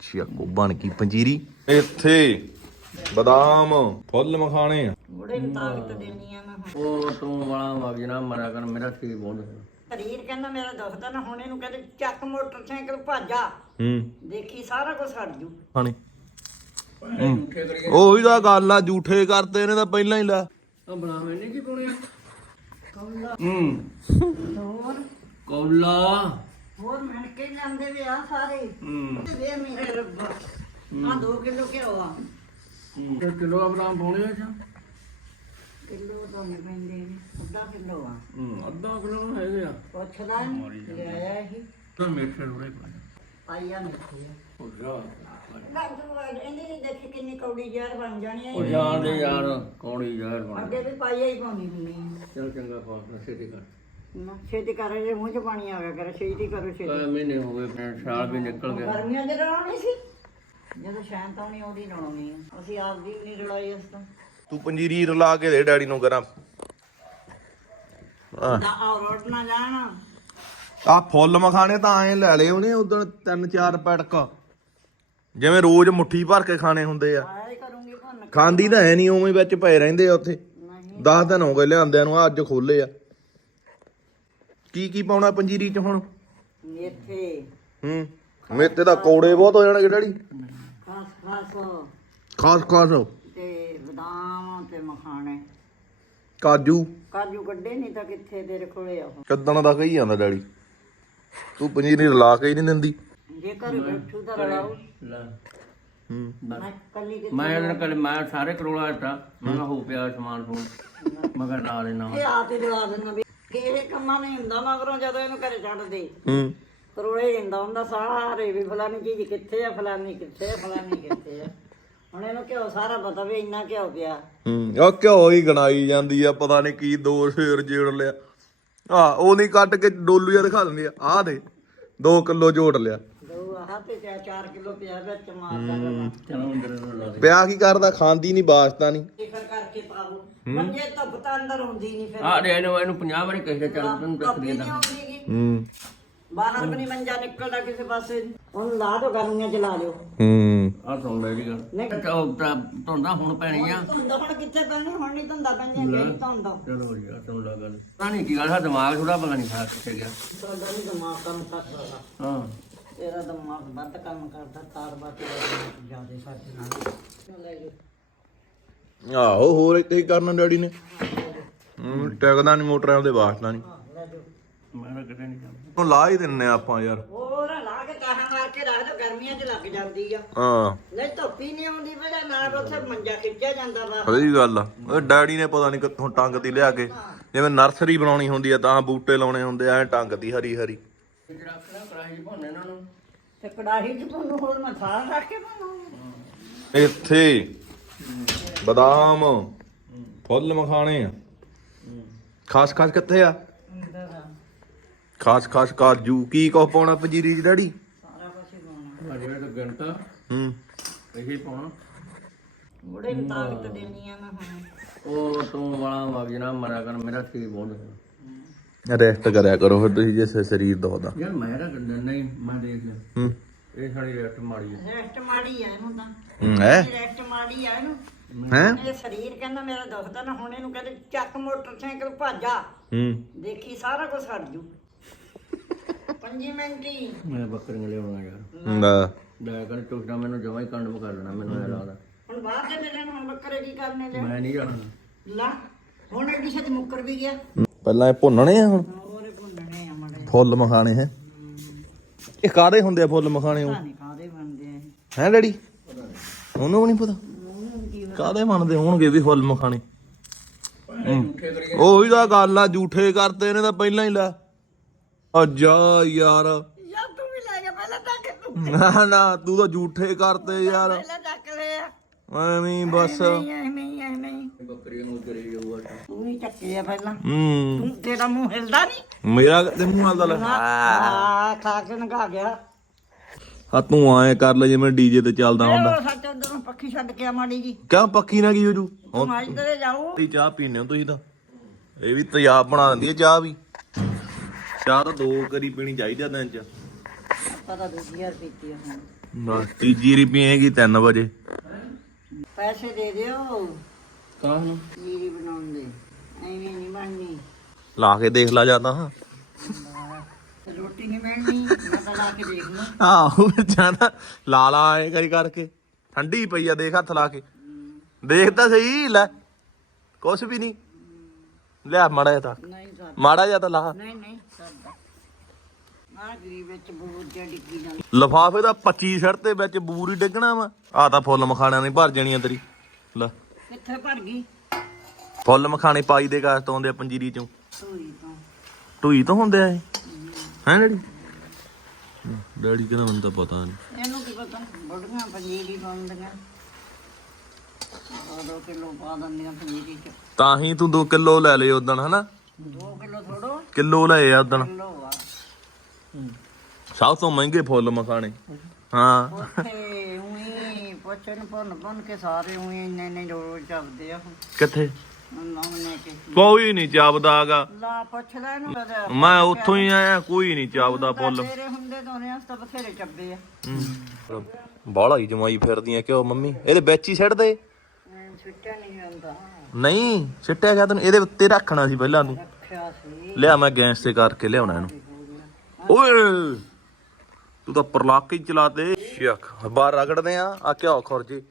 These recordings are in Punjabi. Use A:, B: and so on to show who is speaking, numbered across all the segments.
A: ਚੱਕੋ ਬਣ ਗਈ ਪੰਜੀਰੀ। ਇੱਥੇ ਬਦਾਮ ਫੁੱਲ ਮਖਾਣੇ ਆ।
B: ਬੁੜੇ ਨੂੰ ਤਾਕਤ ਦੇਣੀ ਆ ਨਾ।
C: ਉਹ ਤੂੰ ਵਾਲਾ ਵਗ ਜਣਾ ਮਰਿਆ ਕਰ, ਮੇਰਾ ਸਰੀਰ ਬਹੁਤ
B: ਸਰੀਰ ਕਹਿੰਦਾ ਮੇਰਾ ਦੁਖਦਾ ਨਾ, ਹੁਣ ਇਹਨੂੰ ਕਹਿੰਦੇ ਚੱਕ ਮੋਟਰਸਾਈਕਲ ਭਾਜਾ, ਦੇਖੀ ਸਾਰਾ ਕੁਝ ਹਟ ਜੂ।
A: ਖਾਣੇ ਉਹੀ ਤਾਂ ਗੱਲ ਆ, ਝੂਠੇ ਕਰਤੇ ਨੇ ਤਾਂ ਪਹਿਲਾਂ ਹੀ ਲਾ।
C: ਆ ਬਣਾ ਮੈਨੇ ਕੀ ਪਾਉਣੇ
B: ਕੌਲਾ ਹੋਰ
C: ਕੌਲਾ
B: ਹੋਰ ਮਣ ਕੇ ਜਾਂਦੇ ਵੇ ਆ ਸਾਰੇ। ਵੇ ਮੇਰੇ ਰੱਬਾ, ਆ 2 ਕਿਲੋ ਘਿਓ ਆ।
C: ਕਿਲੋ ਬਦਾਮ ਪਾਉਣੇ ਆ ਜਾਂ
B: ਕਿਲੋ ਤਾਂ ਨਹੀਂ ਪੈਂਦੇ ਨੇ, ਅੱਧਾ ਕਿਲੋ ਆ।
C: ਅੱਧਾ ਕਿਲੋ ਹੈਗੇ ਆ।
B: ਪੁੱਛਦਾ ਨੀ, ਲਿਆਇਆ ਇਹ
C: ਤਾਂ ਮੇਠੇ ਥੋੜੇ
B: ਪਾਈਆ ਮਿੱਠੀ ਆ।
C: ਹੋ ਜਾ
B: ਇਹਦੀ ਨੀ ਦੇਖੀ ਕਿੰਨੀ ਕੌੜੀ ਜ਼ਹਿਰ ਬਣ ਜਾਣੀ ਆ।
C: ਉਹ ਜਾਣ ਦੇ ਯਾਰ ਕੌੜੀ ਜ਼ਹਿਰ ਬਣ
B: ਅੱਗੇ ਵੀ ਪਾਈਆ ਹੀ ਪਾਉਣੀ ਹੁੰਦੀ ਆ।
C: ਚਲ ਚੰਗਾ ਪਾ ਛੇਤੀ ਕਰ।
B: ਨਾ ਛੇਤੀ ਕਰ, ਜੇ ਮੂੰਹ 'ਚ ਪਾਣੀ ਆ ਗਿਆ ਕਰ, ਛੇਤੀ ਕਰੋ ਛੇਤੀ।
C: ਮਹੀਨੇ ਹੋ ਗਏ, ਸਾਲ ਵੀ ਨਿਕਲ ਗਿਆ।
B: ਗਰਮੀਆਂ 'ਚ ਰਲਾਉਣੀ ਸੀ, ਜਦੋਂ ਸ਼ਾਂਤ ਆਉਣੀ ਉਹਦੀ ਰਲਾਉਣੀ ਆ। ਅਸੀਂ ਆਪਦੀ ਵੀ ਨਹੀਂ ਰਲਾਈ ਉਸ ਤੋਂ।
A: ਤੂੰ ਪੰਜੀਰੀ ਰਲਾ ਕੇ ਦੇ ਡੈਡੀ ਨੂੰ ਕਰਾਂ।
B: ਨਾ ਆ ਰੋਟ ਨਾ ਜਾਣਾ।
A: ਆ ਫੁੱਲ ਮਖਾਣੇ ਤਾਂ ਐ ਲੈ ਲਏ ਉਹਨੇ ਉਦੋਂ 3-4 ਪੈਟਕ, ਜਿਵੇਂ ਰੋਜ਼ ਮੁੱਠੀ ਭਰ ਕੇ ਖਾਣੇ ਹੁੰਦੇ ਆ।
B: ਆਇਆ ਹੀ ਕਰੂੰਗੀ ਭੁੰਨ।
A: ਖਾਂਦੀ ਤਾਂ ਹੈ ਨਹੀਂ, ਉਵੇਂ ਵਿੱਚ ਪਏ ਰਹਿੰਦੇ ਆ ਉੱਥੇ।
B: ਨਹੀਂ
A: 10 ਦਿਨ ਹੋ ਗਏ ਲਿਆਂਦਿਆਂ ਨੂੰ, ਅੱਜ ਖੋਲੇ ਆ। ਕੀ ਪਾਉਣਾ ਪੰਜੀਰੀ 'ਚ ਹੁਣ?
B: ਮੇਥੇ
A: ਮੇਤੇ ਤਾਂ ਕੌੜੇ ਬਹੁਤ ਹੋ ਜਾਣਗੇ ਡੈਡੀ।
B: ਖਾਸ
A: ਖਾਸ
B: ਤੇ ਬਦਾਮ ਤੇ ਮਖਾਣੇ।
A: ਕਾਜੂ
B: ਕਾਜੂ ਕੱਢੇ ਨਹੀਂ ਤਾਂ ਕਿੱਥੇ ਤੇਰੇ ਕੋਲੇ ਆ ਉਹ।
A: ਕਿੱਦਣ ਦਾ ਕਹੀ ਜਾਂਦਾ ਡੈਡੀ, ਤੂੰ ਪੰਜੀਰੀ ਰਲਾ ਕੇ ਹੀ ਨਹੀਂ ਦਿੰਦੀ।
B: ਜੇ ਘਰ ਬੈਠੂ ਤਾਂ ਰਲਾਉ।
C: ਲੈ
B: ਮੈਂ ਕੱਲੀ ਕਿੱਥੇ
C: ਮੈਂ ਇਹਨਾਂ ਕੱਲ ਮੈਂ ਸਾਰੇ ਕਰੋਲਾ ਦਿੱਤਾ। ਮੈਂ ਕਿਹਾ ਹੋ ਪਿਆ ਸਮਾਨ ਸਮੂਨ, ਮਗਰ ਲਾ ਦੇਣਾ।
B: ਇਹ ਆਪ ਹੀ ਦਵਾ ਦਿੰਦਾ ਵੀ ਇਹ ਕੰਮਾਂ ਨਹੀਂ ਹੁੰਦਾ। ਮਗਰੋਂ ਜਦੋਂ ਇਹਨੂੰ ਘਰੇ ਛੱਡ ਦੇ ਕਰੋਲੇ ਜਾਂਦਾ ਹੁੰਦਾ ਸਾਰੇ ਵੀ ਫਲਾਨੀ ਚੀਜ਼ ਕਿੱਥੇ ਆ, ਫਲਾਨੀ ਕਿੱਥੇ ਆ, ਫਲਾਨੀ ਕਿੱਥੇ ਆ। ਹੁਣ ਇਹਨੂੰ ਘਿਓ ਸਾਰਾ ਪਤਾ ਵੀ ਇੰਨਾ ਘਿਓ ਪਿਆ।
A: ਉਹ ਘਿਓ ਹੀ ਗਣਾਈ ਜਾਂਦੀ ਆ, ਪਤਾ ਨਹੀਂ ਕੀ 2 ਸ਼ੇਰ ਜੋੜ ਲਿਆ। ਉਹ ਨਹੀਂ ਕੱਟ ਕੇ ਡੋਲੂਆ ਦਿਖਾ ਦਿੰਦੀ ਆ, ਆਹ ਦੇ 2 ਕਿਲੋ ਜੋੜ ਲਿਆ।
B: ਦੋ ਆਹ ਤੇ 4 ਕਿਲੋ ਪਿਆ ਵਿੱਚ ਮਾਰਦਾ।
C: ਚਲੋ ਅੰਦਰ ਨੂੰ ਲਾ ਦੇ।
A: ਪਿਆ ਕੀ ਕਰਦਾ, ਖਾਂਦੀ ਨਹੀਂ, ਬਾਸਤਾ ਨਹੀਂ।
B: ਫਿਕਰ ਕਰਕੇ ਪਾਓ ਮੰਜੇ ਧੁੱਪ ਤਾਂ ਅੰਦਰ ਹੁੰਦੀ ਨਹੀਂ। ਫਿਰ
C: ਆ ਦੇ ਇਹਨੂੰ 50 ਵਾਰੀ ਕਹੇ ਚੱਲ ਤੈਨੂੰ ਦੱਸ ਦੇ ਦਾ।
B: ਬਾਹਰ ਵੀ ਨਹੀਂ ਮੰਜਾ ਨਿਕਲਦਾ ਕਿਸੇ ਪਾਸੇ। ਉਹਨੂੰ ਲਾ ਦੋ, ਗਰਮੀਆਂ ਚ ਲਾ ਲਿਓ।
C: ਆ ਸੁਣ ਲੈ ਜੀ ਗੱਲ। ਧੁੰਦਾ ਹੁਣ ਪੈਣੀ ਆ।
B: ਧੁੰਦ ਹੁਣ ਕਿੱਥੇ ਪੈਣੀ, ਹੁਣ ਨਹੀਂ ਧੁੰਦਾ ਪੈਂਦੀਆਂ। ਕਿਹੜੀ ਧੁੰਦ?
C: ਚਲੋ ਯਾਰ ਸੁਣ ਲੈ ਗੱਲ। ਪਤਾ ਨਹੀਂ ਕੀ ਗੱਲ ਹੈ, ਦਿਮਾਗ ਥੋੜਾ ਪਤਾ ਨਹੀਂ ਖਾ ਕਿੱਥੇ ਗਿਆ।
B: ਤੁਹਾਡਾ ਨਹੀਂ ਦਿਮਾਗ ਕੰਮ ਕਰਦਾ।
C: ਹਾਂ
B: ਤੇਰਾ ਦਿਮਾਗ ਵੱਧ ਕੰਮ ਕਰਦਾ, ਤਾਰ ਬਾਕੀ ਜਿਆਦਾ ਸਾਡੇ ਨਾਲ। ਲੈ ਜਾਓ।
A: ਆਹੋ ਹੋਰ ਇੱਥੇ ਹੀ ਕਰਨਾ ਡੈਡੀ ਨੇ। ਟਿਕਦਾ ਨਹੀਂ ਮੋਟਰਾਂ ਦੇ, ਵਾਸਤਾ ਨਹੀਂ।
B: ਲੈ ਜਾਓ।
C: ਮੈਂ ਤਾਂ ਕਿਤੇ ਨਹੀਂ ਜਾਂਦਾ।
A: ਹੁਣ ਲਾ ਹੀ ਦਿੰਨੇ ਆਪਾਂ ਯਾਰ।
B: ਹੋਰ ਲਾ ਕੇ ਕਾਹਾਂ ਮਾਰ ਕੇ ਰੱਖ ਦੋ, ਗਰਮੀਆਂ ਚ ਲੱਗ ਜਾਂਦੀ ਆ।
A: ਹਾਂ
B: ਨਹੀਂ ਧੁੱਪੀ ਨਹੀਂ ਆਉਂਦੀ ਪਹਿਲਾਂ ਨਾਲ, ਉੱਥੇ ਮੰਜਾ ਖਿੱਚਿਆ ਜਾਂਦਾ ਵਾ।
A: ਸਹੀ ਗੱਲ ਆ। ਉਹ ਡੈਡੀ ਨੇ ਪਤਾ ਨਹੀਂ ਕਿੱਥੋਂ ਟੰਗਤੀ ਲਿਆ ਕੇ, ਜਿਵੇਂ ਨਰਸਰੀ ਬਣਾਉਣੀ ਹੁੰਦੀ ਆ ਤਾਂ ਬੂਟੇ ਲਾਉਣੇ ਹੁੰਦੇ ਆ, ਐ ਟੰਗਤੀ ਹਰੀ ਹਰੀ।
C: ਰੱਖਣਾ ਕੜਾਹੀ ਚ ਭੁੰਨ ਇਹਨਾਂ ਨੂੰ।
B: ਤੇ ਕੜਾਹੀ ਚ ਤੁਹਾਨੂੰ ਹੋਰ ਮਸਾਲਾ ਰੱਖ ਕੇ ਬਣਾਉਂਗੇ।
A: ਇੱਥੇ ਬਦਾਮ ਫੁੱਲ ਮਖਾਣੇ ਆ। ਖਾਸ ਕਿੱਥੇ ਆ? ਖਾਸ ਕਾਜੂ। ਕੀ ਕੁਛ ਪਾਉਣਾ ਪੰਜੀਰੀ 'ਚ ਡੈਡੀ?
B: ਸਾਰਾ ਕੁਝ ਹੀ ਪਾਉਣਾ।
C: ਜਿਹੜਾ ਤਾਂ ਗਣਤਾ ਇਹੀ ਪਾਉਣਾ।
B: ਬੁੜੇ ਨੂੰ ਤਾਕਤ ਦੇਣੀ ਆ ਨਾ ਹੁਣ।
C: ਉਹ ਤੂੰ ਵਾਲਾ ਵਗ ਜਣਾ ਮਰਿਆ ਕਰ, ਮੇਰਾ ਸਰੀਰ ਬਹੁਤ
A: ਰੈਸਟ ਕਰਿਆ ਕਰੋ ਫਿਰ ਤੁਸੀਂ, ਜੇ ਸਰੀਰ ਦੁਖਦਾ।
C: ਯਾਰ ਮੈਂ ਤਾਂ ਨਹੀਂ ਮੈਂ ਦੇਖ ਲਿਆ ਇਹ ਸਾਡੀ ਰੈਸਟ ਮਾੜੀ ਹੈ।
B: ਰੈਸਟ ਮਾੜੀ ਆ ਇਹਨੂੰ ਤਾਂ।
A: ਹੈ
B: ਰੈਸਟ ਮਾੜੀ ਆ ਇਹਨੂੰ।
A: ਹੈ
B: ਇਹ ਸਰੀਰ ਕਹਿੰਦਾ ਮੇਰਾ ਦੁਖਦਾ ਨਾ, ਹੁਣ ਇਹਨੂੰ ਕਹਿੰਦੇ ਚੱਕ ਮੋਟਰਸਾਈਕਲ ਭਾਜਾ, ਦੇਖੀ ਸਾਰਾ ਕੁਝ ਹਟ ਜੂ। 5 ਮਿੰਟ ਹੀ।
C: ਮੈਂ ਬੱਕਰੀਆਂ ਲਿਆਉਣਾ ਯਾਰ।
A: ਨਾ
C: ਲੈ ਕਰ ਟੁਕੜਾ ਮੈਨੂੰ ਜਮਾ ਹੀ ਕੰਡਮ ਕਰ ਲੈਣਾ, ਮੈਨੂੰ ਇਹ ਲੱਗਦਾ।
B: ਹੁਣ ਬਾਹਰ ਦੇ ਮਿਲਣ, ਹੁਣ ਬੱਕਰੇ ਕੀ ਕਰਨੇ ਲੈ।
C: ਮੈਂ ਨਹੀਂ ਜਾਣਾ।
B: ਲਾ ਹੁਣ ਐਡੀ ਛੇਤੀ ਮੁੱਕਰ ਵੀ ਗਿਆ।
A: ਪਹਿਲਾਂ ਇਹ ਭੁੰਨਣੇ ਆ, ਹੁਣ
B: ਹੋਰੇ ਭੁੰਨਣੇ ਆ ਮੜੇ।
A: ਫੁੱਲ ਮਖਾਣੇ ਹੈ। ਇਹ ਕਾਦੇ ਹੁੰਦੇ ਆ ਫੁੱਲ ਮਖਾਣੇ? ਉਹ
B: ਨਹੀਂ ਕਾਦੇ ਬਣਦੇ ਆ ਇਹ।
A: ਹੈ ਡੈਡੀ? ਉਹਨੂੰ ਵੀ ਨਹੀਂ ਪਤਾ ਕਾਦੇ ਬਣਦੇ ਹੋਣਗੇ ਵੀ ਫੁੱਲ ਮਖਾਣੇ। ਉਹੀ ਤਾਂ ਗੱਲ ਆ, ਝੂਠੇ ਕਰਤੇ ਨੇ ਤਾਂ ਪਹਿਲਾਂ ਹੀ ਲਾ। ਜਾ ਯਾਰ
B: ਯਾਰ ਤੂੰ ਵੀ ਲੈ ਗਿਆ ਪਹਿਲਾਂ ਚੱਕ ਤੂੰ।
A: ਨਾ ਤੂੰ ਤਾਂ ਝੂਠੇ ਕਰਤੇ ਯਾਰ,
B: ਪਹਿਲਾਂ ਚੱਕ ਲਿਆ।
A: ਐਵੇਂ ਬਸ।
B: ਨਹੀਂ
C: ਬੱਕਰੀਆਂ ਨੂੰ ਕਰੀ ਜਾਊਗਾ।
B: ਤੂੰ ਹੀ ਚੱਕੇ ਆ ਪਹਿਲਾਂ। ਤੂੰ ਤੇਰਾ ਮੂੰਹ ਹਿਲਦਾ ਨਹੀਂ।
A: ਮੇਰਾ ਤੇ ਮੂੰਹ ਨਾਲ ਦਾ ਲੈ
B: ਖਾ ਕੇ ਨਗਾ ਗਿਆ।
A: ਆ ਤੂੰ ਆਏ ਕਰ ਲੈ ਜਿਵੇਂ ਡੀਜੇ ਤੇ ਚੱਲਦਾ ਹੁੰਦਾ।
B: ਸੱਚ ਉਧਰੋਂ ਪੱਖੀ ਛੱਡ ਕੇ ਆ ਮਾੜੀ ਜੀ।
A: ਕਿਉਂ ਪੱਖੀ ਨਾ ਕੀ ਹੋ ਜੂ?
B: ਹੁਣ ਇੱਧਰ ਜਾਊ।
A: ਤੁਸੀਂ ਚਾਹ ਪੀਨੇ ਹੋ ਤੁਸੀਂ ਤਾਂ, ਇਹ ਵੀ ਤੇਜ਼ਾਬ ਬਣਾ ਦਿੰਦੀ ਹੈ ਚਾਹ ਵੀ। ਚਾਹ ਤਾਂ 2 ਵਾਰੀ ਪੀਣੀ ਚਾਹੀਦੀ ਆ ਦਿਨ ਚ।
B: ਪਤਾ 2000 ਪੀਤੀ ਆ ਹੁਣ।
A: ਬਸ ਤੀਜੀ ਰੀ ਪੀਏਗੀ 3 ਵਜੇ।
B: ਪੈਸੇ ਦੇ ਦਿਓ
C: ਕਾਹ ਨੂੰ
B: ਜੀਰੀ ਬਣਾਉਣ ਦੇ, ਐਵੇਂ ਨਹੀਂ ਬਣਨੀ।
A: ਲਾ ਕੇ ਦੇਖ ਲਾ ਜਾਂਦਾ ਹਾਂ।
B: ਰੋਟੀ ਨਹੀਂ ਮਿਲਣੀ, ਮੈਂ ਤਾਂ ਲਾ ਕੇ ਦੇਖ ਲਵਾਂ।
A: ਆਹੋ ਫਿਰ ਜਾਂਦਾ ਲਾ ਲਾ ਐ ਕਰੀ ਕਰਕੇ। ਠੰਡੀ ਪਈ ਆ ਦੇਖ ਹੱਥ ਲਾ ਕੇ ਦੇਖ ਤਾਂ ਸਹੀ। ਲੈ ਕੁਛ ਵੀ ਨਹੀਂ ਲਿਆ ਮਾੜਾ ਜਿਹਾ ਤਾਂ
B: ਨਹੀਂ ਸਰ,
A: ਮਾੜਾ ਜਿਹਾ ਤਾਂ ਲਾ।
B: ਨਹੀਂ ਸਰਦਾ। ਆਹ ਗਰੀਬ ਵਿੱਚ ਬਹੁਤ ਜਿਹਾ ਡਿੱਗੀ ਜਾਂਦੀ।
A: ਲਫਾਫੇ ਦਾ 25 ਸ਼ਰਟ ਦੇ ਵਿੱਚ ਬੂਰ ਹੀ ਡਿੱਗਣਾ ਵਾ। ਆ ਤਾਂ ਫੁੱਲ ਮਖਾਣਿਆਂ ਦੀ ਭਰ ਜਾਣੀ ਆ ਤੇਰੀ। ਲੈ
B: ਕਿੱਥੇ ਭਰ ਗਈ?
A: ਫੁੱਲ ਮਖਾਣੇ ਪਾਈ ਦੇ ਗਾਸ ਤੋਂ ਆਉਂਦੇ ਆ ਪੰਜੀਰੀ ਚੋਂ।
B: ਸੂਈ ਤੋਂ।
A: ਢੂਈ ਤੋਂ ਹੁੰਦੇ ਆ ਇਹ ਹੈ ਡੈਡੀ? ਡੈਡੀ ਕਹਿੰਦਾ ਮੈਨੂੰ ਤਾਂ ਪਤਾ ਨਹੀਂ।
B: ਇਹਨੂੰ ਕੀ ਪਤਾ, ਬੜੀਆਂ ਪੰਜੀਰੀ ਪਾਉਂਦੀਆਂ। 2 ਕਿਲੋ ਪਾ ਦਿੰਦੀਆਂ ਪੰਜੀਰੀ ਚ।
A: ਤਾਂ ਹੀ ਤੂੰ 2 ਕਿਲੋ ਲੈ ਲਏ ਉਦਣ ਹਨਾ।
B: 2 ਕਿਲੋ ਥੋੜੋ,
A: ਕਿਲੋ ਲਏ ਆ ਉਦਣ।
B: ਕਿਲੋ ਆ।
A: ਸਭ ਤੋਂ ਮਹਿੰਗੇ ਫੁੱਲ ਮਖਾਣੇ। ਹਾਂ
B: ਉੱਥੇ ਉਹੀ ਪੁੱਛਣ ਭੁੰਨ ਕੇ ਸਾਰੇ ਉਹੀ ਇੰਨੇ ਰੋਜ਼ ਚੱਲਦੇ ਆ ਹੁਣ।
A: ਕਿੱਥੇ?
B: ਉਹਨੇ ਕਿ
A: ਕੋਈ ਨਹੀਂ ਚਾਬਦਾਗਾ।
B: ਲਾ ਪੁੱਛ ਲੈ ਇਹਨੂੰ ਕਦੇ।
A: ਮੈਂ ਉੱਥੋਂ ਹੀ ਆਇਆ, ਕੋਈ ਨਹੀਂ ਚਾਬਦਾ ਫੁੱਲ।
B: ਤੇਰੇ ਹੁੰਦੇ ਤਾਂ ਉਹਨੇ ਤਾਂ ਬਥੇਰੇ ਚੱਬੇ ਆ।
A: ਬਾਹਲਾ ਹੀ ਜਮਾਈ ਫਿਰਦੀਆਂ ਕਿਉਂ ਮੰਮੀ? ਇਹਦੇ ਵਿੱਚ ਹੀ ਸਿੱਟ ਦੇ।
B: ਛੁੱਟਿਆ ਨਹੀਂ ਹੁੰਦਾ।
A: ਨਹੀਂ ਸਿੱਟਿਆ ਗਿਆ ਤੈਨੂੰ, ਇਹਦੇ ਉੱਤੇ ਰੱਖਣਾ ਸੀ ਪਹਿਲਾਂ ਤੂੰ।
B: ਰੱਖਿਆ ਸੀ।
A: ਲਿਆ ਮੈਂ ਗੈਸ ਤੇ ਕਰਕੇ ਲਿਆਉਣਾ ਇਹਨੂੰ। ਓਏ ਤੂੰ ਤਾਂ ਪਰਲਾਕ ਹੀ ਚਲਾ ਦੇ। ਸ਼ੱਕ ਬਾਹਰ ਰਗੜਦੇ ਆ ਘਿਓ ਖੁਰਜੀ।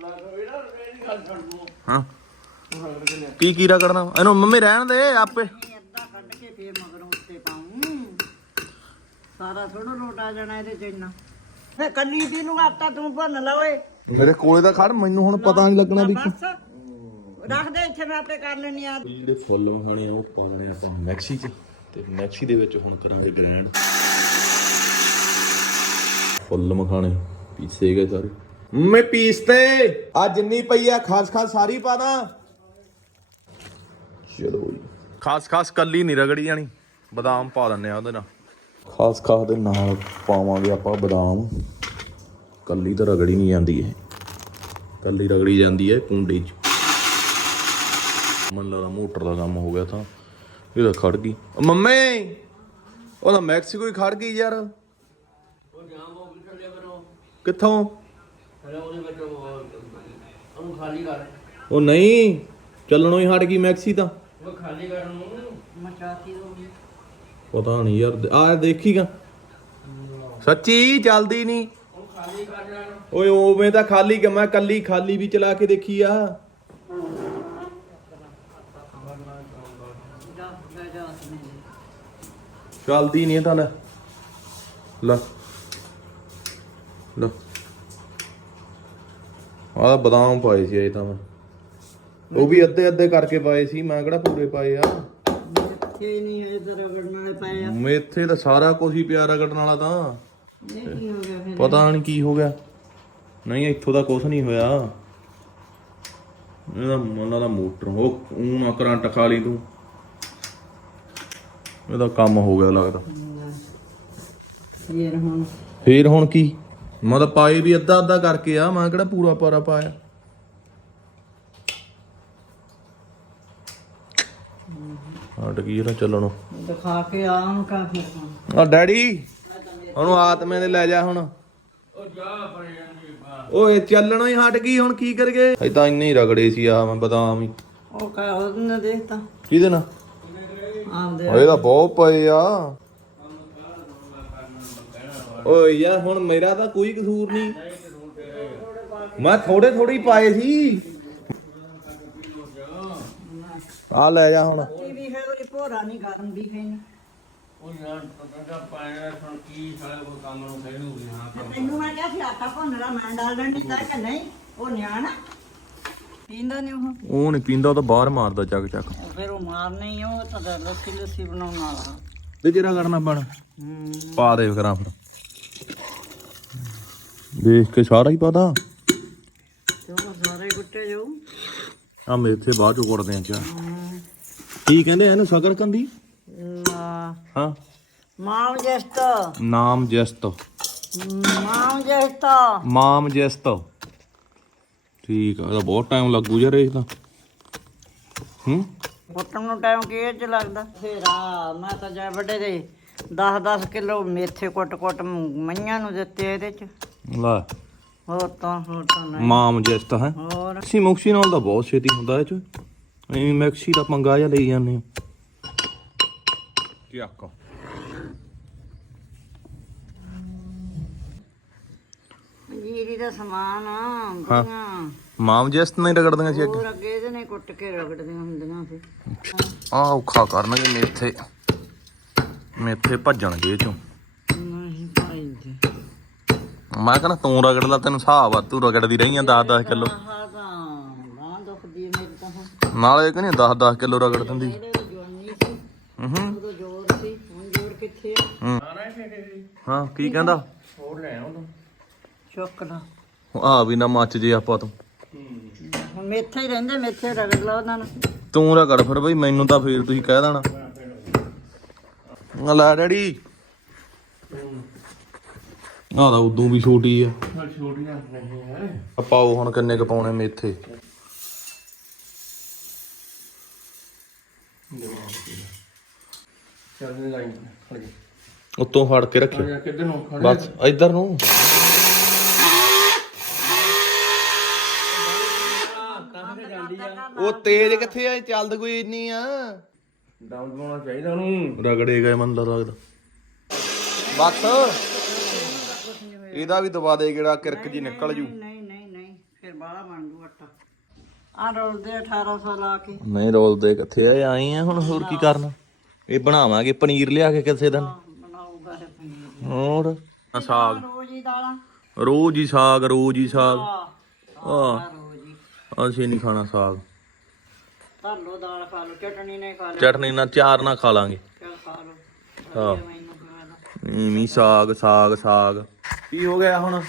A: ਹਾਂ ਕੀ ਰਗੜਨਾ ਇਹਨੂੰ? ਮੰਮੀ ਰਹਿਣ ਦੇ ਆਪੇ।
B: ਅੱਧਾ ਕੱਢ ਕੇ ਫੇਰ ਮਗਰੋਂ ਉੱਤੇ ਪਾਉਂ। ਸਾਰਾ ਥੋੜਾ ਲੋਟ ਆ ਜਾਣਾ ਇਹਦੇ ਚ ਇੰਨਾ। ਫੇ ਕੱਲੀ ਦੀ ਨੂੰ ਆਟਾ ਤੂੰ ਭੁੰਨ ਲਾ ਓਏ।
A: ਮੇਰੇ ਕੋਲੇ ਦਾ ਖੜ, ਮੈਨੂੰ ਹੁਣ ਪਤਾ ਨਹੀਂ ਲੱਗਣਾ ਵੀ
B: ਬਸ ਰੱਖ ਦੇ ਇੱਥੇ, ਮੈਂ ਆਪੇ ਕਰ ਲੈਣੀ ਆ।
A: ਜਿਹੜੇ ਫੁੱਲ ਮਖਾਣੇ ਆ ਉਹ ਪਾਉਣੇ ਆਪਾਂ ਮੈਕਸੀ ਚ, ਤੇ ਮੈਕਸੀ ਦੇ ਵਿੱਚ ਹੁਣ ਕਰਾਂਗੇ ਗ੍ਰੈਂਡ। ਫੁੱਲ ਮਖਾਣੇ ਪੀਸੇ ਗਏ ਸਾਰੇ। ਮੈਂ ਪੀਸਤੇ ਆ ਜਿੰਨੀ ਪਈ ਆ ਖਾਸ ਸਾਰੀ ਪਾ ਦਾਂ। ਚਲੋ ਖਾਸ ਕੱਲੀ ਨਹੀਂ ਰਗੜੀ ਜਾਣੀ, ਬਦਾਮ ਪਾ ਦਿੰਨੇ ਆ ਉਹਦੇ ਨਾਲ। ਖਾਸ ਦੇ ਨਾਲ ਪਾਵਾਂਗੇ ਆਪਾਂ ਬਦਾਮ। ਕੱਲੀ ਤਾਂ ਰਗੜੀ ਨਹੀਂ ਜਾਂਦੀ ਇਹ, ਕੱਲੀ ਰਗੜੀ ਜਾਂਦੀ ਹੈ ਕੁੰਡੀ 'ਚ। ਮਨ ਲੱਗਦਾ ਮੋਟਰ ਦਾ ਕੰਮ ਹੋ ਗਿਆ ਤਾਂ ਇਹ ਤਾਂ ਖੜ ਗਈ। ਮੰਮੀ ਉਹ ਤਾਂ ਮੈਕਸੀਕੋ ਹੀ ਖੜ ਗਈ ਯਾਰ।
C: ਉਹ ਜਾਮ ਹੋ ਗਈ ਥੱਲੇ ਕਰੋ
A: ਕਿੱਥੋਂ?
C: ਥੱਲੇ ਉਹਦੇ ਵਿੱਚ ਉਹਨੂੰ ਖਾਲੀ ਕਰ।
A: ਉਹ ਨਹੀਂ ਚੱਲਣੋਂ ਹੀ ਹਟ ਗਈ ਮੈਕਸੀ ਤਾਂ।
C: ਉਹ ਖਾਲੀ ਕਰਨ ਨੂੰ
B: ਮਚਾਤੀ ਹੋ ਗਈ।
A: ਪਤਾ ਨਹੀਂ ਯਾਰ, ਆ ਦੇਖੀਗਾ ਸੱਚੀ ਚੱਲਦੀ ਨਹੀਂ।
C: ਉਹ ਖਾਲੀ ਕਰ ਲੈਣ।
A: ਓਏ ਉਵੇਂ ਤਾਂ ਖਾਲੀ ਕਿ ਮੈਂ ਕੱਲੀ ਖਾਲੀ ਵੀ ਚਲਾ ਕੇ ਦੇਖੀ ਆ।
B: ਜਾ
A: ਚੱਲਦੀ ਨਹੀਂ ਤਾਂ। ਲੈ ਆ ਬਦਾਮ ਪਾਏ ਸੀ ਅਜੇ ਤਾਂ ਮੈਂ, ਉਹ ਵੀ ਅੱਧੇ ਕਰਕੇ ਪਾਏ ਸੀ, ਮੈਂ ਕਿਹੜਾ ਪੂਰੇ ਪਾਏ ਆ।
B: ਇੱਥੇ ਨਹੀਂ ਇਹ ਤਾਂ ਰਗੜਨ ਵਾਲੇ ਪਏ ਆ।
A: ਮੇਥੇ ਤਾਂ ਸਾਰਾ ਕੁਝ ਹੀ ਪਿਆ ਰਗੜਨ ਵਾਲਾ ਤਾਂ।
B: ਇਹ ਕੀ ਹੋ ਗਿਆ ਫਿਰ?
A: ਪਤਾ ਨਹੀਂ ਕੀ ਹੋ ਗਿਆ। ਨਹੀਂ ਇੱਥੋਂ ਦਾ ਕੁਝ ਨਹੀਂ ਹੋਇਆ। ਇਹਦਾ ਉਹਨਾਂ ਦਾ ਮੋਟਰ ਉਹ ਨਾ ਕਰੰਟ ਖਾ ਲਈ ਤੂੰ। ਇਹਦਾ ਕੰਮ ਹੋ ਗਿਆ ਲੱਗਦਾ। ਫੇਰ ਹੁਣ ਕੀ? ਮੈਂ ਤਾਂ ਪਾਏ ਵੀ ਅੱਧਾ ਕਰਕੇ ਆ, ਮੈਂ ਕਿਹੜਾ ਪੂਰਾ ਪਾਰਾ ਪਾਇਆ। ਹਟ ਗਈ ਇਹਦਾ ਚੱਲਣੋਂ।
B: ਦਿਖਾ ਕੇ ਆ ਹੁਣ ਕਾ ਫਿਰ।
A: ਆ ਡੈਡੀ ਉਹਨੂੰ ਆਤਮੇ ਦੇ ਲੈ ਜਾ ਹੁਣ।
C: ਉਹ ਜਾ ਪਰ ਜਾਂਦੀ ਬਾ।
A: ਓਏ ਚੱਲਣੋਂ ਹੀ ਹਟ ਗਈ, ਹੁਣ ਕੀ ਕਰਗੇ? ਅਜੇ ਤਾਂ ਇੰਨੇ ਹੀ ਰਗੜੇ ਸੀ ਆ ਮੈਂ ਬਦਾਮ ਹੀ।
B: ਉਹ ਕਾ ਉਹਨੇ ਦੇਖਤਾ
A: ਕਿਹਦੇ ਨਾਲ?
B: ਆਪਦੇ
A: ਓਏ ਤਾਂ ਬਹੁਤ ਪਏ ਆ। ਓਏ ਯਾਰ ਹੁਣ ਮੇਰਾ ਤਾਂ ਕੋਈ ਕਸੂਰ ਨਹੀਂ, ਮੈਂ ਥੋੜੇ ਹੀ ਪਾਏ ਸੀ। ਆ ਲੈ ਜਾ ਹੁਣ।
B: ਵੀ ਹੈ ਉਹਦੀ ਭੋਰਾ ਨਹੀਂ ਗਰਮ ਦੀ ਫੇਨ।
C: ਉਹ ਯਾਰ ਪਤਾ ਤਾਂ ਪਾਇਆ ਸੁਣ ਕੀ ਸਾਰਾ ਕੋਈ ਕੰਮ ਨੂੰ ਕਹਿਣੂਗੀ। ਹਾਂ
B: ਤੈਨੂੰ ਮੈਂ ਕਿਹਾ ਸੀ ਆਟਾ ਭੁੰਨ ਲਾ, ਮੈਂ ਡਾਲ ਦੇਣੀ ਤਾਂ ਕਿ ਨਹੀਂ। ਉਹ ਨਿਆਣਾ ਪੀਂਦਾ ਨਹੀਂ
A: ਉਹ ਨਹੀਂ ਪੀਂਦਾ, ਉਹ ਤਾਂ ਬਾਹਰ ਮਾਰਦਾ ਚੱਕ
B: ਉਹ ਫਿਰ ਉਹ ਮਾਰਨਾ ਹੀ ਆ, ਉਹ ਤਾਂ ਲੱਸੀ ਬਣਾਉਣ ਵਾਲਾ।
A: ਤੇ ਜਿਹੜਾ ਕਰਨਾ ਪੈਣਾ ਪਾ ਦੇ ਕਰਾਂ ਫਿਰ। ਦੇਖ ਕੇ ਸਾਰਾ ਹੀ ਪਤਾ।
B: ਤੇ ਉਹ ਸਾਰੇ ਗੁੱਟੇ ਜਾਊ।
A: ਆ ਮੇਥੇ ਬਾਅਦ ਚੋਂ ਕੁੱਟਦੇ ਆ ਚਾ। ਕੀ ਕਹਿੰਦੇ ਇਹਨੂੰ? ਸ਼ਕਰ ਕੰਦੀ? ਹਾਂ
B: ਮਾਮ ਜਸਤ।
A: ਨਾਮ ਜਸਤ।
B: ਮਾਮ ਜਸਤ।
A: ਮਾਮ ਜਸਤ ਠੀਕ ਆ। ਇਹਦਾ ਬਹੁਤ ਟਾਈਮ ਲੱਗੂ ਯਾਰ ਇਹ ਤਾਂ।
B: ਕੁੱਟਣ ਨੂੰ ਟਾਈਮ ਕੀ ਇਹ ਚ ਲੱਗਦਾ? ਫੇਰ ਆ ਮੈਂ ਤਾਂ ਜਾ ਵੱਡੇ ਦੇ 10 ਕਿਲੋ ਮੇਥੇ ਕੁੱਟ ਮਈਆਂ ਨੂੰ ਦਿੱਤੇ ਇਹਦੇ ਚ।
A: ਲੈ
B: ਹੋਰ ਤਾਂ ਨਹੀਂ
A: ਮਾਮ ਜਿਸਤ ਹੈ
B: ਹੋਰ
A: ਮਿਕਸੀ ਮੁਕਸੀ ਨਾਲ ਤਾਂ ਬਹੁਤ ਛੇਤੀ ਹੁੰਦਾ ਇਹ ਚ ਐਵੇਂ ਮਿਕਸੀ ਦਾ ਪੰਗਾ ਜਿਹਾ ਲਈ ਜਾਂਦੇ ਹੋ ਕੀ ਆਕਾ
B: ਪੰਜੀਰੀ ਦਾ ਸਮਾਨ ਆ ਬੜੀਆਂ
A: ਮਾਮ ਜਿਸਤ ਨਹੀਂ ਰਗੜਦੀਆਂ ਸੀ ਅੱਗੇ
B: ਹੋਰ ਅੱਗੇ ਇਹਦੇ ਨੇ ਕੁੱਟ ਕੇ ਰਗੜਦੀਆਂ ਹੁੰਦੀਆਂ ਫਿਰ
A: ਆ ਔਖਾ ਕਰਨਗੇ ਮੇਥੇ ਭੱਜਣਗੇ ਇਹ ਚੋਂ
B: ਨਹੀਂ ਭਾਈ ਜੀ
A: ਮੈਂ ਕਹਿੰਦਾ ਤੂੰ ਰਗੜ ਲਾ ਤੈਨੂੰ ਹਿਸਾਬ ਆ ਤੂੰ ਰਗੜਦੀ ਰਹੀਆਂ 10-10 ਕਿਲੋ
B: ਆਹ ਤਾਂ ਬਾਂਹ ਦੁਖਦੀ ਹੈ ਮੇਰੀ ਤਾਂ ਹੁਣ
A: ਨਾਲੇ ਕਹਿੰਦੇ 10-10 ਕਿਲੋ ਰਗੜ ਦਿੰਦੀ
B: ਇਹਦੇ ਤੋਂ ਜਵਾਨੀ ਸੀ ਉਦੋਂ ਜ਼ੋਰ ਸੀ ਹੁਣ ਜ਼ੋਰ ਕਿੱਥੇ ਆ
A: ਹਾਂ ਕੀ ਕਹਿੰਦਾ
C: ਹੋਰ ਲੈ ਆਉਂ
B: ਚੁੱਕ ਲਾ
A: ਆ ਵੀ ਨਾ ਮੱਚ ਜੇ ਆਪਾਂ ਤੋਂ
B: ਹੁਣ ਮੇਥੇ ਹੀ ਰਹਿੰਦੇ ਮੇਥੇ ਰਗੜ ਲਾ ਉਹਨਾਂ ਨੂੰ
A: ਤੂੰ ਰਗੜ ਫਿਰ ਬਈ ਮੈਨੂੰ ਤਾਂ ਫੇਰ ਤੁਸੀਂ ਕਹਿ ਦੇਣਾ ਲੈ ਡੈਡੀ ਆਹ ਤਾਂ ਉਦੋਂ ਵੀ ਛੋਟੀ ਆ
C: ਛੋਟੀਆਂ ਨਹੀਂ ਹੈ
A: ਪਾਓ ਹੁਣ ਕਿੰਨੇ ਕ ਪਾਉਣੇ ਮੇਥੇ
C: ਚੱਲ ਨਹੀਂ ਲਾਈਨ ਖੜ ਜਾ
A: ਉੱਤੋਂ ਫੜ ਕੇ ਰੱਖਿਓ
C: ਜਾ ਕਿੱਧਰ ਨੂੰ ਖੜ
A: ਬਸ ਇੱਧਰ ਨੂੰ ਉਹ ਤੇਜ਼ ਕਿੱਥੇ ਆ ਚੱਲਦ ਕੋਈ ਇੰਨੀ ਆ
C: ਡਾਊਨ ਪਾਉਣਾ ਚਾਹੀਦਾ ਉਹਨੂੰ
A: ਰਗੜੇ ਗਏ ਮਨ ਲੱਗਦਾ ਬਸ ਇਹਦਾ ਵੀ ਦਬਾ ਦੇ ਕਿਹੜਾ ਕਿਰਕ ਜੀ ਨਿਕਲ ਜੂ
B: ਨਹੀਂ ਫਿਰ ਬਾਹਲਾ ਬਣ ਜੂ ਆਟਾ ਆ ਰੋਲਦੇ 1800 ਲਾ ਕੇ
A: ਨਹੀਂ ਰੋਲਦੇ ਕਿੱਥੇ ਆ ਆਏ ਆ ਹੁਣ ਹੋਰ ਕੀ ਕਰਨਾ ਇਹ ਬਣਾਵਾਂਗੇ ਪਨੀਰ ਲਿਆ ਕੇ ਕਿਸੇ ਦਿਨ
B: ਬਣਾਊਗਾ ਇਹ ਪਨੀਰ
A: ਹੋਰ ਸਾਗ
B: ਰੋਜ਼ ਹੀ ਦਾਲਾਂ
A: ਰੋਜ਼ ਹੀ ਸਾਗ ਰੋਜ਼ ਹੀ ਸਾਗ
B: ਰੋਜ਼ ਹੀ
A: ਅਸੀਂ ਨਹੀਂ ਖਾਣਾ ਸਾਗ
B: ਧਰ ਲੋ ਦਾਲ ਖਾ ਲੋ ਚਟਣੀ ਨੇ ਖਾ ਲੋ
A: ਚਟਨੀ ਨਾਲ ਚਾਰ ਨਾਲ ਖਾ ਲਾਂਗੇ
B: ਚੱਲ ਖਾ ਲੋ
A: ਹਾਂ
B: ਮੈਨੂੰ ਕਿਵੇਂ ਦਾ
A: ਮੀ ਸਾਗ ਸਾਗ ਸਾਗ ਕੀ ਹੋ ਗਿਆ ਹੁਣ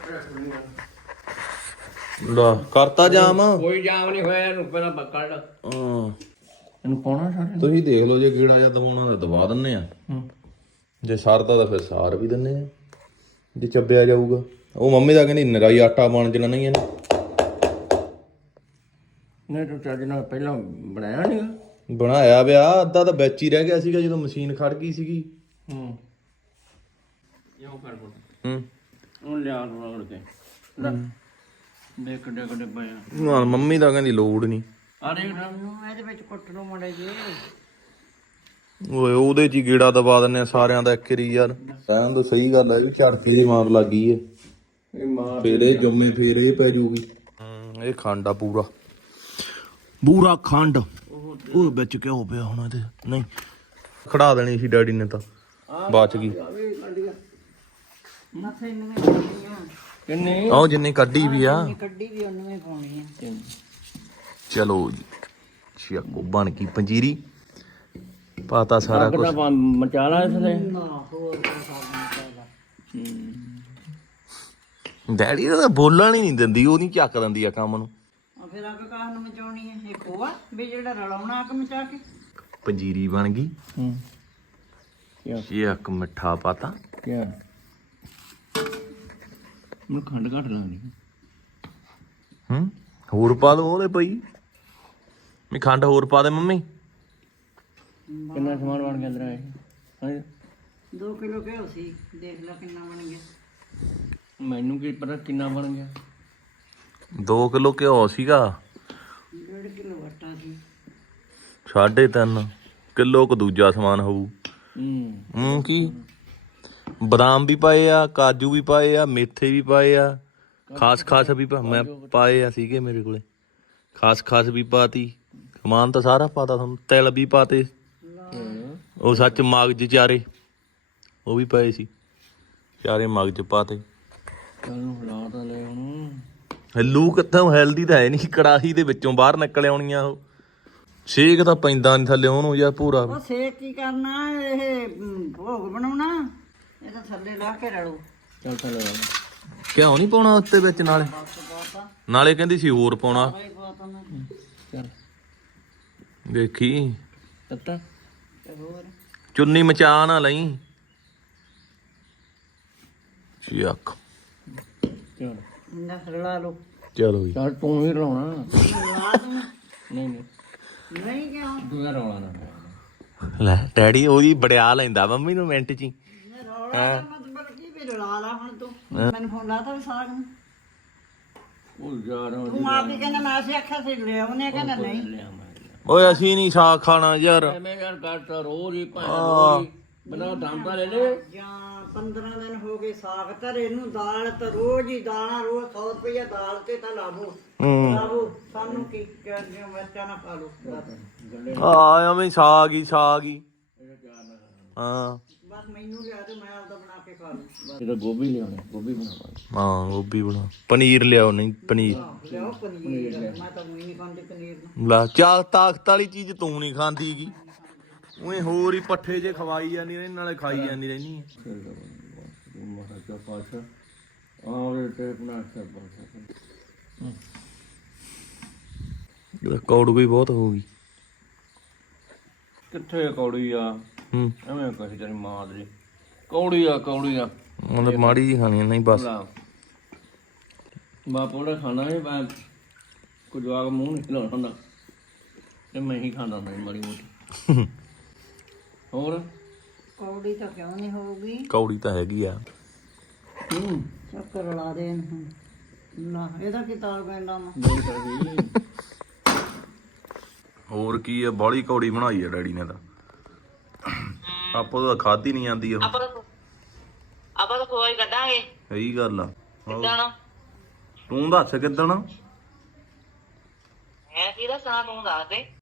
A: ਲਾ ਕਰਤਾ ਜਾਮ
C: ਕੋਈ ਜਾਮ ਨਹੀਂ ਹੋਇਆ ਇਹਨੂੰ ਪਹਿਲਾਂ ਕੱਢ
A: ਹਾਂ
C: ਇਹਨੂੰ ਪਾਉਣਾ ਸਾਰੇ
A: ਤੁਸੀਂ ਦੇਖ ਲਓ ਜੇ ਕੀੜਾ ਜਾਂ ਦਵਾਉਣਾ ਤਾਂ ਦਵਾ ਦਿੰਨੇ ਆ ਜੇ ਸਰਦਾ ਤਾਂ ਫਿਰ ਸਾਰ ਵੀ ਦਿੰਨੇ ਆ ਜੇ ਚੱਬਿਆ ਜਾਊਗਾ ਉਹ ਮੰਮੀ ਦਾ ਕਹਿੰਦੀ ਨਰਾਈ ਆਟਾ ਬਣ ਜਣਾ ਨਹੀਂ ਇਹਨੇ
C: ਨਹੀਂ ਤੂੰ ਚੱਜ ਨਾਲ ਪਹਿਲਾਂ ਬਣਾਇਆ ਨਹੀਂ
A: ਬਣਾਇਆ ਵਿਆ ਅੱਧਾ ਤਾਂ ਵਿੱਚ ਹੀ ਰਹਿ ਗਿਆ ਸੀਗਾ ਜਦੋਂ ਮਸ਼ੀਨ ਖੜ ਗਈ ਸੀਗੀ
C: ਇਹੋ ਕਰ ਬੋਲ
A: ਹੂੰ
C: ਉਹ ਲਿਆ ਰੋੜ ਕੇ ਦੇਖ ਕਿੱਡੇ ਪਿਆ
A: ਨਾਲ ਮੰਮੀ ਦਾ ਕਹਿੰਦੀ ਲੋੜ ਨਹੀਂ
C: ਅਰੇ
B: ਨੂੰ ਇਹਦੇ ਵਿੱਚ ਕੁੱਟ ਲੋ ਮੜੇ ਜੇ
A: ਓਏ ਉਹਦੇ ਚ ਹੀ ਗੇੜਾ ਦਬਾ ਦਿੰਨੇ ਆ ਸਾਰਿਆਂ ਦਾ ਇੱਕ ਵਾਰੀ ਯਾਰ ਕਹਿਣ ਤੋਂ ਸਹੀ ਗੱਲ ਹੈ ਵੀ ਝੜਕੇ ਦੀ ਮਾਰ ਲੱਗ ਗਈ ਏ
C: ਇਹ ਮਾਰ
A: ਫੇਰ ਇਹ ਜੰਮੇ ਫੇਰ ਇਹ ਪੈ ਜੂਗੀ ਇਹ ਖੰਡ ਆ ਪੂਰਾ ਪੂਰਾ ਖੰਡ ਉਹ ਵਿੱਚ ਕਿਉਂ ਪਿਆ ਹੁਣ ਇਹਦੇ ਨਹੀਂ ਖੜਾ ਦੇਣੀ ਸੀ ਡੈਡੀ ਨੇ ਤਾਂ ਬਚ ਗਈ
B: ਮੱਥੇ ਇੰਨੀਆਂ ਪਾਉਣੀਆਂ
C: ਕਿੰਨੇ
A: ਆਹ ਜਿੰਨੀ ਕੱਢੀ ਵੀ ਆ
B: ਕੱਢੀ ਵੀ ਉਹਨੂੰ ਪਾਉਣੀ ਆ
A: ਚਲੋ ਜੀ ਛਿਆਕੋ ਬਣ ਗਈ ਪੰਜੀਰੀ ਪਾਤਾ ਸਾਰਾ ਕੁਝ
C: ਮਚਾਲਾ ਇਸ ਦੇ
B: ਨਾ ਹੋਰ ਤਾਂ ਸਾਬਣ ਚਾਹੀਦਾ
A: ਡੈਡੀ ਤਾਂ ਬੋਲਣ ਹੀ ਨਹੀਂ ਦਿੰਦੀ ਉਹ ਨਹੀਂ ਚੱਕ ਦਿੰਦੀ ਆ ਕੰਮ ਨੂੰ
B: ਆ ਫਿਰ ਅੱਗ ਕਾਹ ਨੂੰ ਮਚਾਉਣੀ ਹੈ ਇਹ ਖੋਆ ਵੀ ਜਿਹੜਾ ਰਲਾਉਣਾ ਅੱਗ ਮਚਾ ਕੇ
A: ਪੰਜੀਰੀ ਬਣ ਗਈ ਇਹ ਇੱਕ ਮਿੱਠਾ ਪਾਤਾ
C: ਕੀ ਮੈਨੂੰ ਖੰਡ ਘੱਟ ਲੱਗਦੀ
A: ਹੋਰ ਪਾ ਦੋ ਉਹਦੇ ਪਈ ਮੈਂ ਖੰਡ ਹੋਰ ਪਾ ਦੇ ਮੰਮੀ
C: ਕਿੰਨਾ ਸਮਾਨ ਬਣ ਗਿਆ ਅੰਦਰ ਆਏ ਹਾਂ
B: 2 ਕਿਲੋ ਘਿਓ ਸੀ ਦੇਖ ਲੈ ਕਿੰਨਾ ਬਣ ਗਿਆ
C: ਮੈਨੂੰ ਕੀ ਪਤਾ ਕਿੰਨਾ ਬਣ ਗਿਆ
A: 2 ਕਿਲੋ ਘਿਓ ਸੀਗਾ
B: 1.5 ਕਿਲੋ ਆਟਾ ਸੀ
A: 3.5 ਕਿਲੋ ਕੁ ਦੂਜਾ ਸਮਾਨ ਹੋਊ ਕੀ ਬਦਾਮ ਵੀ ਪਾਏ ਆ ਕਾਜੂ ਵੀ ਪਾਏ ਆ ਮੇਥੇ ਵੀ ਪਾਏ ਆ ਖਾਸ ਵੀ ਮੈਂ ਪਾਏ ਆ ਸੀਗੇ ਮੇਰੇ ਕੋਲੇ ਖਾਸ ਵੀ ਪਾਤੀ ਸਮਾਨ ਤਾਂ ਸਾਰਾ ਪਾਤਾ ਤੁਹਾਨੂੰ ਤਿਲ ਵੀ ਪਾਤੇ ਉਹ ਸੱਚ ਮਗਜ ਚਾਰੇ ਉਹ ਵੀ ਪਏ ਸੀ ਚਾਰੇ ਮਗਜ ਪਾਤੇ
C: ਚਲੋ ਹਿਲਾ ਤਾਂ ਲੈ ਹੁਣ
A: ਹੱਲੂ ਕਿੱਥੋਂ ਹੈਲਦੀ ਤਾਂ ਹੈ ਨਹੀਂ ਕੜਾਹੀ ਦੇ ਵਿੱਚੋਂ ਬਾਹਰ ਨਿਕਲ ਆਉਣੀਆਂ ਉਹ ਸੇਕ ਤਾਂ ਪੈਂਦਾ ਨਹੀਂ ਥੱਲੇ ਉਹਨੂੰ ਯਾਰ ਪੂਰਾ
B: ਉਹ ਸੇਕ ਕੀ ਕਰਨਾ ਇਹ ਭੋਗ ਬਣਾਉਣਾ ਇਹ ਤਾਂ ਥੱਲੇ ਲਾ ਕੇ ਰਲੋ
C: ਚੱਲ ਚੱਲ
A: ਕਿਉਂ ਨਹੀਂ ਪਾਉਣਾ ਉੱਤੇ ਵਿੱਚ ਨਾਲੇ
B: ਪਾਤਾ
A: ਨਾਲੇ ਕਹਿੰਦੀ ਸੀ ਹੋਰ ਪਾਉਣਾ
B: ਭਾਈ ਪਾਤਾ ਮੈਂ
C: ਚੱਲ
A: ਦੇਖੀ
C: ਤੱਤਾ
B: ਤੇ ਹੋਰ
A: ਚੁੰਨੀ ਮਚਾ ਨਾ ਲਈ ਚੱਕ
C: ਚੱਲ
B: ਨਾ ਰਲਾ ਲੋ
A: ਚਲੋ ਜੀ
C: ਚੱਲ ਤੂੰ ਵੀ ਰਲਾਉਣਾ
B: ਰਲਾ ਦੂੰ
C: ਨਹੀਂ
B: ਨਹੀਂ ਕਿਉਂ
C: ਤੂੰ ਇਹ ਰੌਲਾ ਨਾ
A: ਲੈ ਡੈਡੀ ਉਹਦੀ ਬੜਿਆ ਲੈਂਦਾ ਮੰਮੀ ਨੂੰ ਮਿੰਟ ਚ ਹੀ
B: ਰੌਲਾ ਦਾ ਮਤਲਬ ਕੀ ਵੀ ਰਲਾ ਖਾ ਲਾ ਹੁਣ ਤੂੰ ਮੈਨੂੰ ਫੋਨ ਲਾਤਾ ਵੀ ਸਾਗ ਨੂੰ
C: ਉਹ ਜਾ ਰਹਾ
B: ਤੂੰ ਆਪ ਹੀ ਕਹਿੰਦਾ ਮੈਂ ਅਸੀਂ ਆਖਿਆ ਸੀ ਲੈ ਉਹਨੇ ਕਹਿੰਦਾ ਨਹੀਂ
A: ਓਏ ਅਸੀਂ ਨਹੀਂ ਸਾਗ ਖਾਣਾ ਯਾਰ।
C: ਮੈਂ ਯਾਰ ਕਰਤਾ ਰੋਜ਼ ਹੀ ਭਾਂ ਬਣਾ ਦਾਂਦਾ ਲੈ ਲੈ
B: ਜਾਂ 15 ਦਿਨ ਹੋ ਗਏ ਸਾਗ ਧਰੇ ਨੂੰ ਦਾਲ ਤਾਂ ਰੋਜ਼ ਹੀ ਦਾਣਾ ਰੋਜ਼ 100 ਰੁਪਇਆ ਦਾਲ ਤੇ ਤਾਂ ਲਾਵੋ ਸਾਨੂੰ ਕੀ ਕਹਿੰਦੇ ਮਿਰਚਾਂ ਨਾ ਖਾ ਲਓ
A: ਆ ਐਵੇਂ ਸਾਗ ਹੀ ਹਾਂ
B: ਬਸ ਮੈਨੂੰ ਲਿਆ ਤੇ ਮੈਂ ਆਪਦਾ ਬਣਾ ਕੇ ਖਾ ਲੂ
C: ਇਹਦਾ ਗੋਭੀ ਲਿਆਉਣਾ ਗੋਭੀ ਬਣਾਵਾਂਗੇ
A: ਹਾਂ ਗੋਭੀ ਬਣਾ ਪਨੀਰ ਲਿਆਓ ਨਹੀਂ ਪਨੀਰ
B: ਲਿਆਓ ਪਨੀਰ ਮੈਂ ਤਾਂ ਉਹੀ ਨਹੀਂ ਖਾਂਦੀ ਪਨੀਰ ਨੂੰ
A: ਲਾ ਚਾਹ ਤਾਕਤ ਵਾਲੀ ਚੀਜ਼ ਤੂੰ ਨਹੀਂ ਖਾਂਦੀ ਹੈਗੀ ਉਏ ਹੋਰ ਹੀ ਪੱਠੇ ਜੇ ਖਵਾਈ ਜਾਂਦੀ ਰਹਿੰਦੀ ਨਾਲੇ ਖਾਈ ਜਾਂਦੀ ਰਹਿੰਦੀ ਹੈ।
C: ਮਹਾਰਾਜਾ ਪਾਸ਼ਾ ਆਵੇ ਤੇ ਬਣਾ
A: ਕੌੜ ਕੋਈ ਬਹੁਤ ਹੋ ਗਈ।
C: ਕਿੱਥੇ ਕੌੜੀ ਆ ਐਵੇਂ ਕਹੀ ਤੇਰੀ ਮਾਂ ਦੀ ਕੌੜੀ ਆ
A: ਉਹਨੇ ਮਾੜੀ ਜੀ ਖਾਣੀ ਨਹੀਂ ਬਸ
C: ਬਾਪੂ ਦਾ ਖਾਣਾ ਵੀ ਮੈਂ ਕੁਝ ਵਾਗ ਮੂੰਹ ਨਹੀਂ ਲਾਉਣਾ ਹੁੰਦਾ ਤੇ ਮੈਂ ਹੀ ਖਾਂਦਾ ਹੁੰਦਾ ਮਾੜੀ ਮੋਟੀ ਹੋਰ
B: ਕੌੜੀ ਤਾਂ ਕਿਉਂ ਨਹੀਂ ਹੋਊਗੀ
A: ਕੌੜੀ ਤਾਂ ਹੈਗੀ ਆ।
B: ਚੱਕਰ ਲਾ ਦੇ ਇਹਨੂੰ ਨਾ ਇਹਦਾ ਕੀ ਤਾਲ ਪੈਂਦਾ ਵਾ
C: ਨਹੀਂ ਕਰਦੀ
A: ਹੋਰ ਕੀ ਆ ਬਾਹਲੀ ਕੌੜੀ ਬਣਾਈ ਆ ਡੈਡੀ ਨੇ ਤਾਂ ਆਪਾਂ ਤਾਂ ਖਾਧੀ ਨਹੀਂ ਜਾਂਦੀ ਉਹ
B: ਆਪਾਂ ਤਾਂ ਕੋਈ ਕੱਢਾਂਗੇ
A: ਸਹੀ ਗੱਲ ਆ।
B: ਕਿੱਦਾਂ
A: ਤੂੰ ਦੱਸ ਕਿੱਦਣ
B: ਮੈਂ ਕੀ ਦੱਸਣਾ ਤੂੰ ਦੱਸ ਦੇ